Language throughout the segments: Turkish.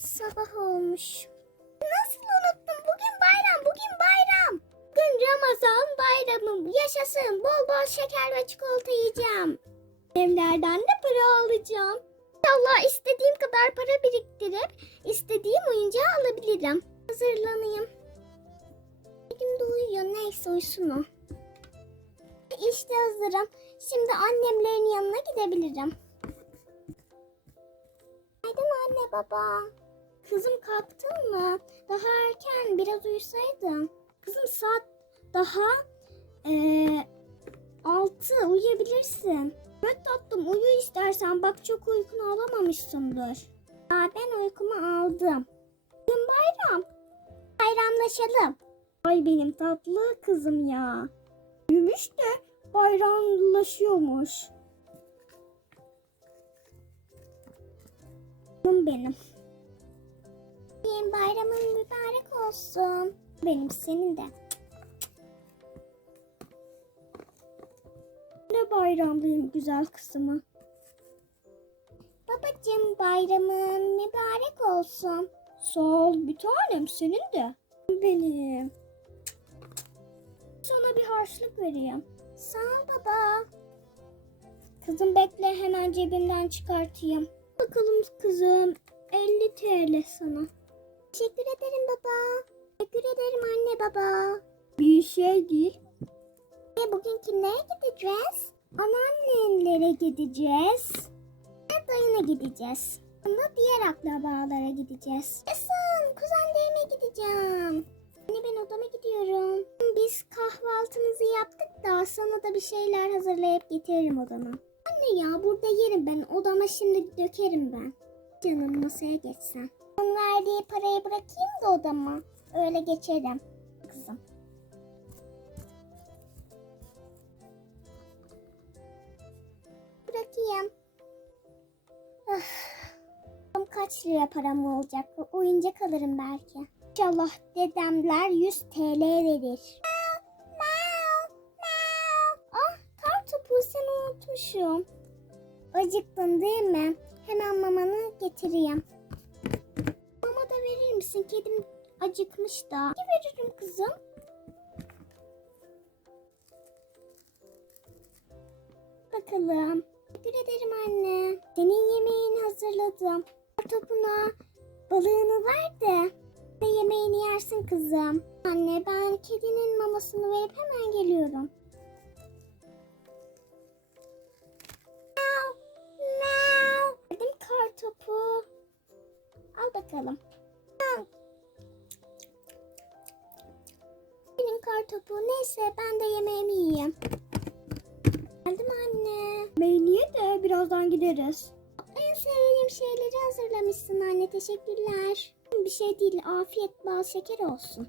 sabah olmuş. Nasıl unuttum? Bugün bayram, bugün bayram. Bugün Ramazan bayramı. Yaşasın. Bol bol şeker ve çikolata yiyeceğim. Evlerden de para alacağım. İnşallah istediğim kadar para biriktirip istediğim oyuncağı alabilirim. Hazırlanayım. Bugün de uyuyor. Neyse uyusun o. İşte hazırım. Şimdi annemlerin yanına gidebilirim. Günaydın anne baba. Kızım kalktın mı? Daha erken biraz uyusaydın. Kızım saat daha eee altı uyuyabilirsin. Evet tatlım uyu istersen bak çok uykunu alamamışsındır. Aa, ben uykumu aldım. Bugün bayram. Bayramlaşalım. Ay benim tatlı kızım ya. Büyümüş de bayramlaşıyormuş. Benim. Benim bayramın mübarek olsun. Benim senin de. Ne bayramlıyım güzel kızımı. Babacığım bayramın mübarek olsun. Sağ ol bir tanem senin de. Benim. Sana bir harçlık vereyim. Sağ ol baba. Kızım bekle hemen cebimden çıkartayım. Bakalım kızım 50 TL sana. Teşekkür ederim baba. Teşekkür ederim anne baba. Bir şey değil. Ve bugün kimlere gideceğiz? Anneannelere gideceğiz. Ve dayına gideceğiz. Sonra diğer akrabalara gideceğiz. Esin kuzenlerime gideceğim. Anne ben odama gidiyorum. Biz kahvaltımızı yaptık da sana da bir şeyler hazırlayıp getiririm odama. Anne ya burada yerim ben. Odama şimdi dökerim ben. Canım masaya geçsen. Onun verdiği parayı bırakayım da odama. Öyle geçerim. Kızım. Bırakayım. Öf. Kaç lira param olacak? Oyuncak alırım belki. İnşallah dedemler 100 TL verir. Ah kar topu sen unutmuşum. Acıktın değil mi? Hemen mamanı getireyim. Misin? Kedim acıkmış da. Ne veririm kızım? Bakalım. Teşekkür ederim anne. Senin yemeğini hazırladım. Topuna balığını ver de ve yemeğini yersin kızım. Anne ben kedinin mamasını verip hemen geliyorum. Miau, miau. Verdim kar topu. Al bakalım. Kar topu. Neyse ben de yemeğimi yiyeyim. Geldim anne. Yemeği de birazdan gideriz. En sevdiğim şeyleri hazırlamışsın anne. Teşekkürler. Bir şey değil. Afiyet bal şeker olsun.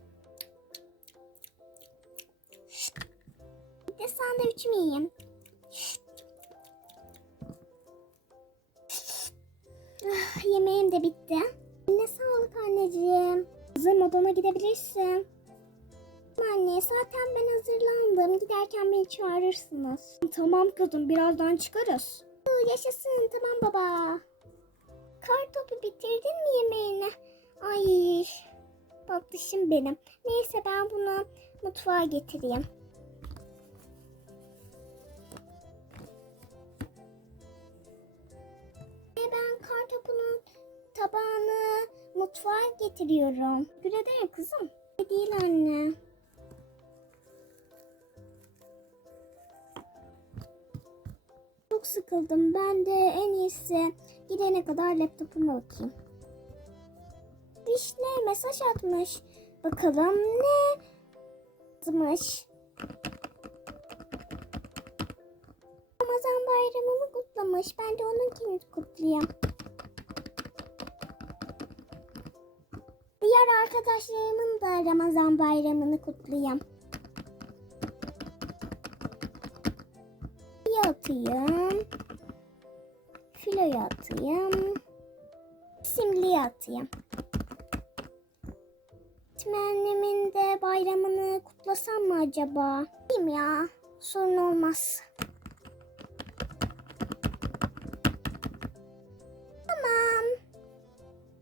Bir de sandviçimi yiyeyim. Ah, yemeğim de bitti. Ne sağlık anneciğim. Kızım odana gidebilirsin. Anne zaten ben hazırlandım. Giderken beni çağırırsınız. Tamam kızım birazdan çıkarız. Yaşasın tamam baba. Kar topu bitirdin mi yemeğini? Ay tatlışım benim. Neyse ben bunu mutfağa getireyim. E, ben kar topunun tabağını mutfağa getiriyorum. Ederim kızım. Değil anne. Sıkıldım. Ben de en iyisi gidene kadar laptopuma bakayım. Vişne mesaj atmış. Bakalım ne yazmış. Ramazan bayramımı kutlamış. Ben de onunkini kutlayayım. Diğer arkadaşlarımın da Ramazan bayramını kutlayayım. Filoyu atayım. Filoyu atayım. Simli'yi atayım. Öğretmenimin de bayramını kutlasam mı acaba? Mi ya? Sorun olmaz. Tamam.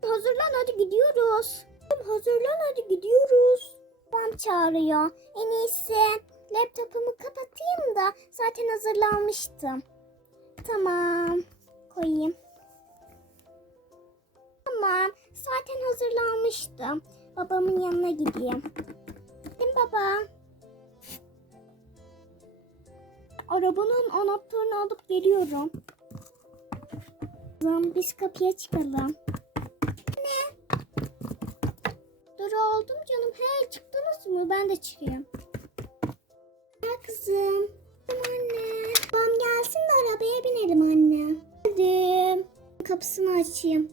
Hazırlan hadi gidiyoruz. Hazırlan hadi gidiyoruz. Babam çağırıyor. En iyisi laptopumu kapatayım da zaten hazırlanmıştım. Tamam. Koyayım. Tamam. Zaten hazırlanmıştım. Babamın yanına gideyim. Gittim baba. Arabanın anahtarını alıp geliyorum. Kızım biz kapıya çıkalım. Ne? Dur oldum canım. Hey çıktınız mı? Ben de çıkayım. Kızım. Anne. Babam gelsin de arabaya binelim anne. Hadi. Kapısını açayım.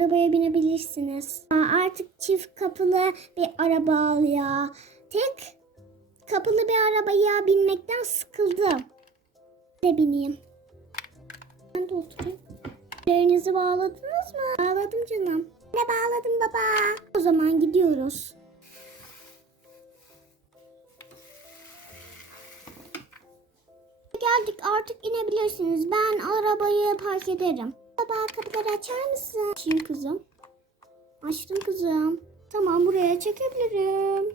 Arabaya binebilirsiniz. Aa, artık çift kapılı bir araba al ya. Tek kapılı bir arabaya binmekten sıkıldım. De bineyim. Ben de oturayım. Ellerinizi bağladınız mı? Bağladım canım. Ne bağladım baba? O zaman gidiyoruz. Geldik artık inebilirsiniz. Ben arabayı park ederim. Baba kapıları açar mısın? Açayım kızım. Açtım kızım. Tamam buraya çekebilirim.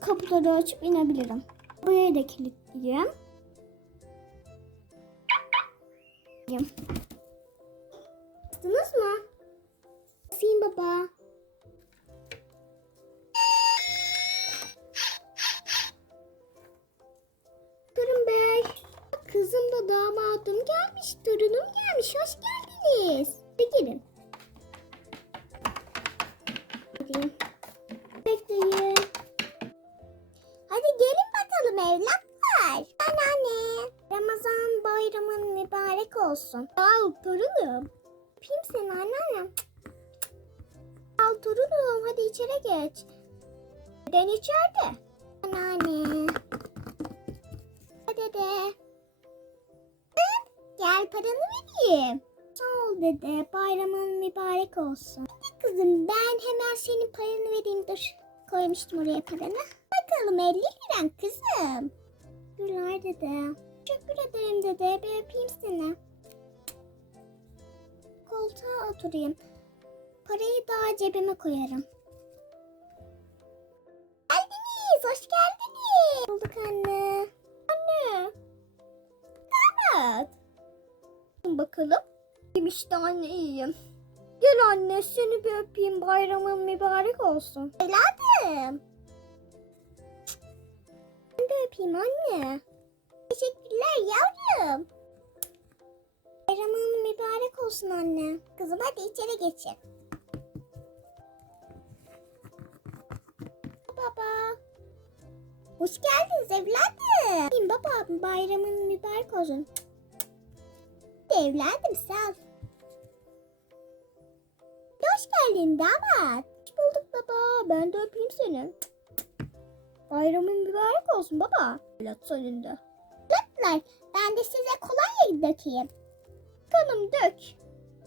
Kapıları açıp inebilirim. Buraya da kilitleyeyim. Bastınız mı? Basayım baba. Kızım da damadım gelmiş. Torunum gelmiş. Hoş geldiniz. Girin. Gideyim. Bekleyin. Hadi gelin bakalım evlatlar. Anneanne. Ramazan bayramın mübarek olsun. Sağ ol torunum. Öpeyim seni anneannem. Al torunum hadi içeri geç. Neden içeride? Anneanne. Hadi de. Gel paranı vereyim. Sağ ol dede. Bayramın mübarek olsun. Hadi kızım ben hemen senin paranı vereyim. Dur. Koymuştum oraya paranı. Bakalım 50 liran kızım. Güler dede. Teşekkür ederim dede. Bir öpeyim seni. Koltuğa oturayım. Parayı daha cebime koyarım. Geldiniz. Hoş geldiniz. Bulduk anne. Anne. Evet. Bakalım. İşte anne iyiyim. Gel anne seni bir öpeyim bayramın mübarek olsun. Evladım. Ben de öpeyim anne. Teşekkürler yavrum. Bayramın mübarek olsun anne. Kızım hadi içeri geçin. Baba. Hoş geldiniz evladım. Baba bayramın mübarek olsun. Evladım sağ ol. Hoş geldin damat. Hoş bulduk baba. Ben de öpeyim seni. Bayramın mübarek olsun baba. Senin de. Evlatlar ben de size kolonya dökeyim. Kanım dök.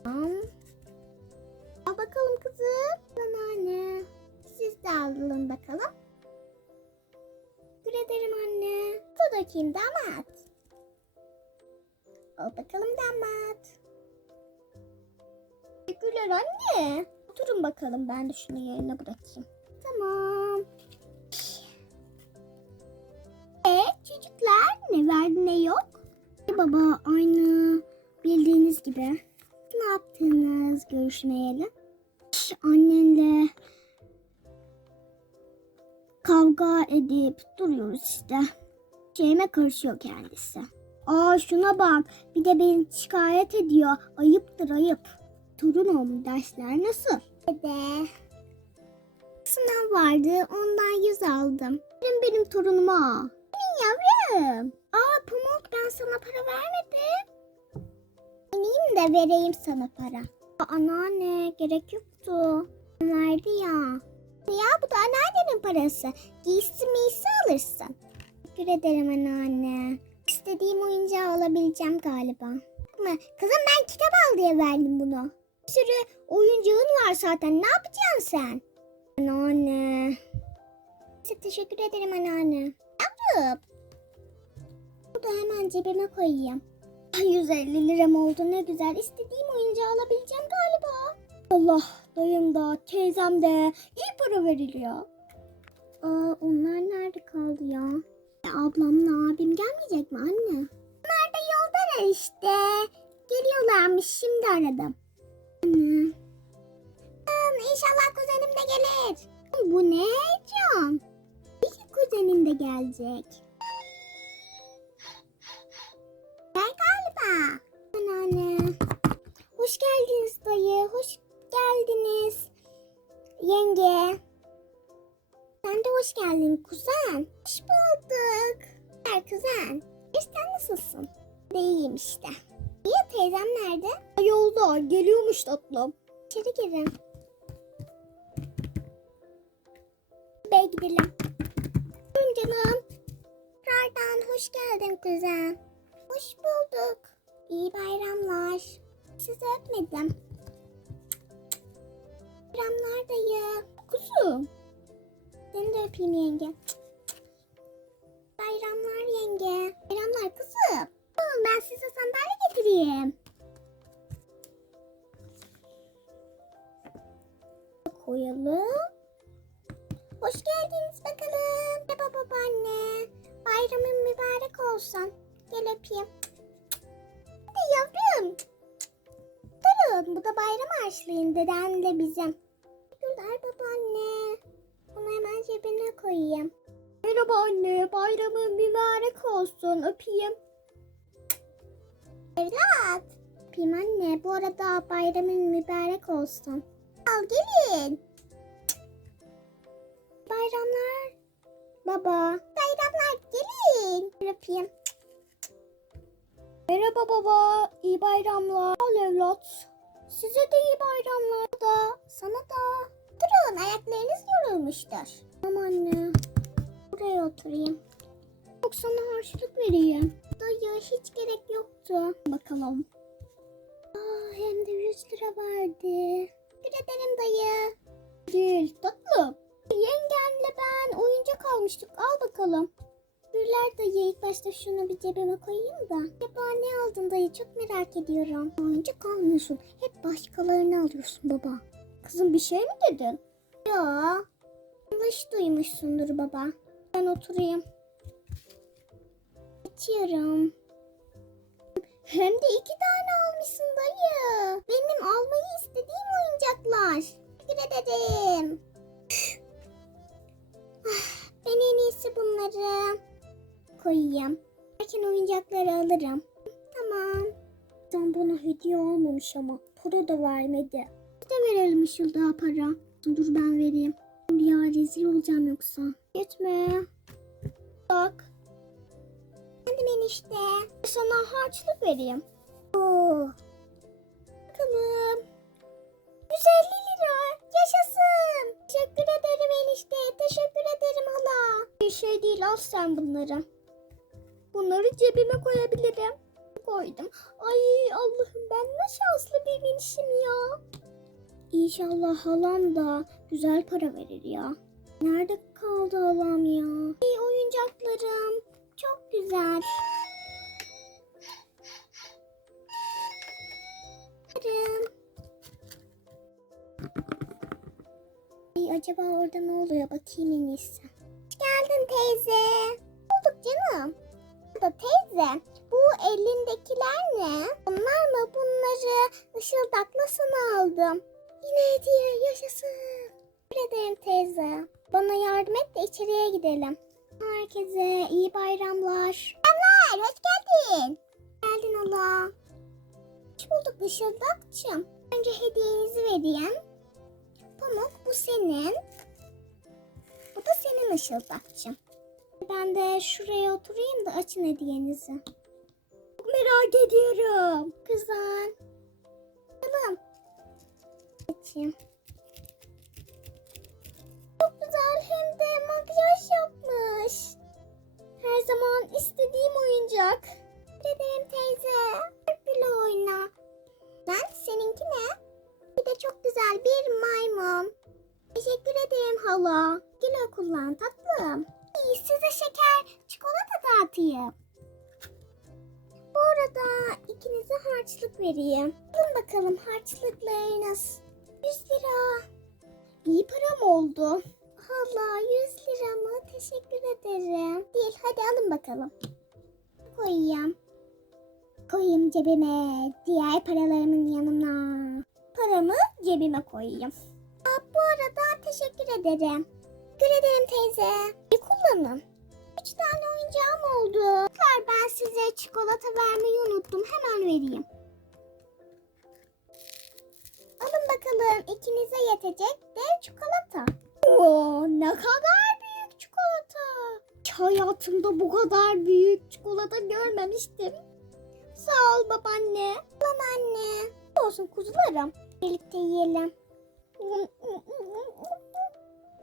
Tamam. Al bakalım kızım. Sana anne. Siz de alın bakalım. Teşekkür ederim anne. Su dökeyim damat. Al bakalım damat. Teşekkürler anne. Oturun bakalım ben de şunu yerine bırakayım. Tamam. E çocuklar ne verdi ne yok? Baba aynı bildiğiniz gibi. Ne yaptınız görüşmeyeli? Annenle kavga edip duruyoruz işte. Şeyime karışıyor kendisi. Aa şuna bak. Bir de beni şikayet ediyor. Ayıptır ayıp. Torunum dersler nasıl? Dede. Sınav vardı. Ondan yüz aldım. Benim benim torunuma. Benim yavrum. Aa Pamuk ben sana para vermedim. İneyim de vereyim sana para. Aa, anneanne gerek yoktu. Verdi ya. Ya bu da anneannenin parası. Giysi miysi alırsın. Teşekkür ederim anneanne. İstediğim oyuncağı alabileceğim galiba. Mı? Kızım ben kitap al diye verdim bunu. Bir sürü oyuncağın var zaten. Ne yapacaksın sen? Anneanne. Neyse, Teşekkür ederim anneanne. Yavrum. Bu da hemen cebime koyayım. Ay, 150 liram oldu ne güzel. İstediğim oyuncağı alabileceğim galiba. Allah dayım da teyzem de iyi para veriliyor. Aa, onlar nerede kaldı ya? Ablamla abim gelmeyecek mi anne? Onlar da yoldalar işte. Geliyorlarmış şimdi aradım. Anne. İnşallah kuzenim de gelir. Bu ne heyecan? İki kuzenin de gelecek. Gel galiba. Anneanne. Hoş geldiniz dayı. Hoş geldiniz. Yenge. Sen de hoş geldin kuzen. Hoş bulduk. Nasılsın? De iyiyim işte. İyi teyzem nerede? Yolda. Geliyormuş tatlım. İçeri girin. Bey gidelim. Buyurun canım. Tekrardan hoş geldin kuzen. Hoş bulduk. İyi bayramlar. Sizi öpmedim. Bayramlar dayı. Kuzum. Seni de öpeyim yenge. Bayramlar yenge. Koyalım. Hoş geldiniz bakalım. Merhaba babaanne. Bayramın mübarek olsun. Gel öpeyim. Hadi yavrum. Durun bu da bayram harçlığın dedenle bizim. Teşekkürler babaanne. Bunu hemen cebine koyayım. Merhaba anne. Bayramın mübarek olsun. Öpeyim. Evlat. Öpeyim anne. Bu arada bayramın mübarek olsun. Al gelin. Bayramlar. Baba. Bayramlar gelin. Öpeyim. Merhaba baba. İyi bayramlar. Al evlat. Size de iyi bayramlar da. Sana da. Durun ayaklarınız yorulmuştur. Tamam anne. Buraya oturayım. Yok sana harçlık vereyim. Dayı hiç gerek yoktu. Bakalım. Aa, hem de 100 lira verdi. Teşekkür ederim dayı. Değil tatlım. Yengenle ben oyuncak almıştık. Al bakalım. Teşekkürler dayı. İlk başta şunu bir cebime koyayım da. Acaba ne aldın dayı? Çok merak ediyorum. Oyuncak almıyorsun. Hep başkalarını alıyorsun baba. Kızım bir şey mi dedin? Yo. Yanlış duymuşsundur baba. Ben oturayım. Geçiyorum. Hem de iki tane almışsın dayı. Benim almayı istediğim alırım. Tamam. Sen bana hediye almamış ama para da vermedi. Bir de verelim Işıl'da para. Dur ben vereyim. Ya rezil olacağım yoksa. Gitme. Bak. Hadi ben işte. Sana harçlık vereyim. Oo. Bakalım. 150 lira. Yaşasın. Teşekkür ederim enişte. Teşekkür ederim hala. Bir şey değil al sen bunları. Bunları cebime koyabilirim. Koydum. Ay Allah'ım ben ne şanslı bir ya. İnşallah halam da güzel para verir ya. Nerede kaldı halam ya? Ay oyuncaklarım. Çok güzel. Ay, acaba orada ne oluyor? Bakayım en iyisi. Geldin teyze. Bulduk canım. Da teyze. Bu elindekiler ne? Bunlar mı? Bunları ışıldakla sana aldım. Yine hediye yaşasın. Teşekkür ederim teyze. Bana yardım et de içeriye gidelim. Herkese iyi bayramlar. Bayramlar hoş geldin. Geldin hala. Hoş bulduk Işıldakçım. Önce hediyenizi vereyim. Pamuk bu senin. Bu da senin Işıldakçım. Ben de şuraya oturayım da açın hediyenizi. Çok merak ediyorum. Kızan. Tamam. Açayım. Çok güzel hem de makyaj yapmış. Her zaman istediğim oyuncak. Dedem teyze. Bile oyna. Ben seninki ne? Bir de çok güzel bir maymun. Teşekkür ederim hala. Güle kullan tatlım. İyi size şeker, çikolata dağıtayım. Bu arada ikinize harçlık vereyim. Alın bakalım harçlıklarınız. 100 lira. İyi param oldu. Allah 100 lira mı? Teşekkür ederim. Değil hadi alın bakalım. Koyayım. Koyayım cebime. Diğer paralarımın yanına. Paramı cebime koyayım. Aa, bu arada teşekkür ederim. Teşekkür ederim teyze. Bir kullanın. Üç tane oyuncağım oldu. Kar ben size çikolata vermeyi unuttum. Hemen vereyim. Alın bakalım ikinize yetecek dev çikolata. Oo, ne kadar büyük çikolata. Hiç hayatımda bu kadar büyük çikolata görmemiştim. Sağ ol babaanne. Lan anne. Olsun kuzularım. Birlikte yiyelim.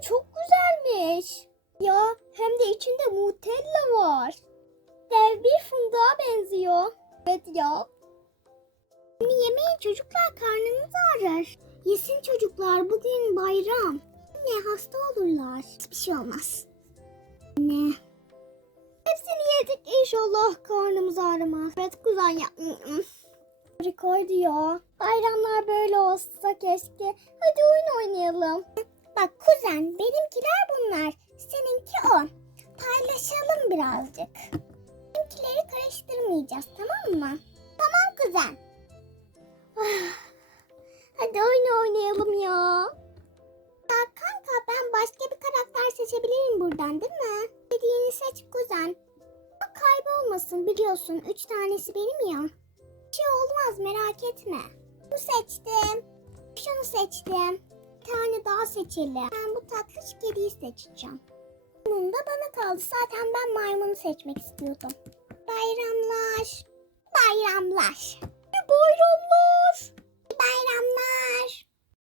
Çok güzelmiş. Ya hem de içinde Nutella var. Dev bir fındığa benziyor. Evet ya. Şimdi yemeyin çocuklar karnınız ağrır. Yesin çocuklar bugün bayram. Ne hasta olurlar. Hiçbir şey olmaz. Ne? Hepsini yedik inşallah karnımız ağrımaz. Evet güzel ya. Harikaydı ya. Bayramlar böyle olsa keşke. Hadi oyun oynayalım. Bak kuzen benimkiler bunlar. Seninki o. Paylaşalım birazcık. Benimkileri karıştırmayacağız tamam mı? Tamam kuzen. Hadi oyun oynayalım ya. Ya kanka ben başka bir karakter seçebilirim buradan değil mi? Dediğini seç kuzen. Bak kaybolmasın biliyorsun. Üç tanesi benim ya. Bir şey olmaz merak etme. Bu seçtim. Şunu seçtim tane daha seçelim. Ben bu tatlış kediyi seçeceğim. Bunun da bana kaldı. Zaten ben maymunu seçmek istiyordum. Bayramlar. Bayramlar. Bayramlar. Bayramlar.